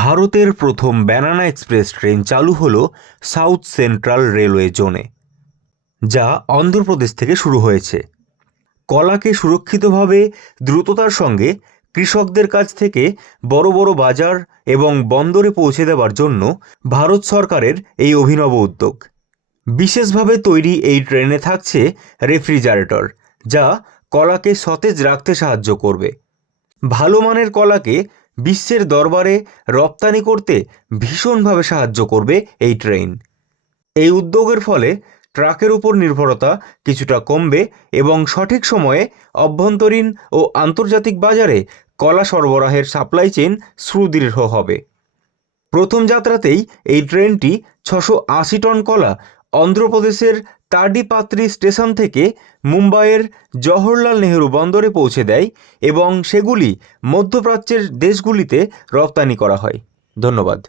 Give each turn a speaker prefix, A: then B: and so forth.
A: ভারতের প্রথম banana express train চালু হল সাউথ সেন্ট্রাল রেলওয়ে জোনে, যা অন্ধ্রপ্রদেশ থেকে শুরু হয়েছে। কলাকে সুরক্ষিতভাবে দ্রুততার সঙ্গে কৃষকদের কাছ থেকে বড় বড় বাজার এবং বন্দরে পৌঁছে দেওয়ার জন্য ভারত সরকারের এই অভিনব উদ্যোগ। বিশেষভাবে তৈরি এই ট্রেনে থাকছে রেফ্রিজারেটর, যা কলাকে সতেজ রাখতে সাহায্য করবে। ভালো মানের কলাকে বিশ্বের দরবারে রপ্তানি করতে ভীষণভাবে সাহায্য করবে এই ট্রেন। এই উদ্যোগের ফলে ট্রাকের উপর নির্ভরতা কিছুটা কমবে এবং সঠিক সময়ে অভ্যন্তরীণ ও আন্তর্জাতিক বাজারে কলা সরবরাহের সাপ্লাই চেইন সুদৃঢ় হবে। প্রথম যাত্রাতেই এই ট্রেনটি ছশো আশি টন কলা অন্ধ্রপ্রদেশের তাডিপাত্রি স্টেশন থেকে মুম্বাইয়ের জওহরলাল নেহরু বন্দরে পৌঁছে দেয় এবং সেগুলি মধ্যপ্রাচ্যের দেশগুলিতে রপ্তানি করা
B: হয়। ধন্যবাদ।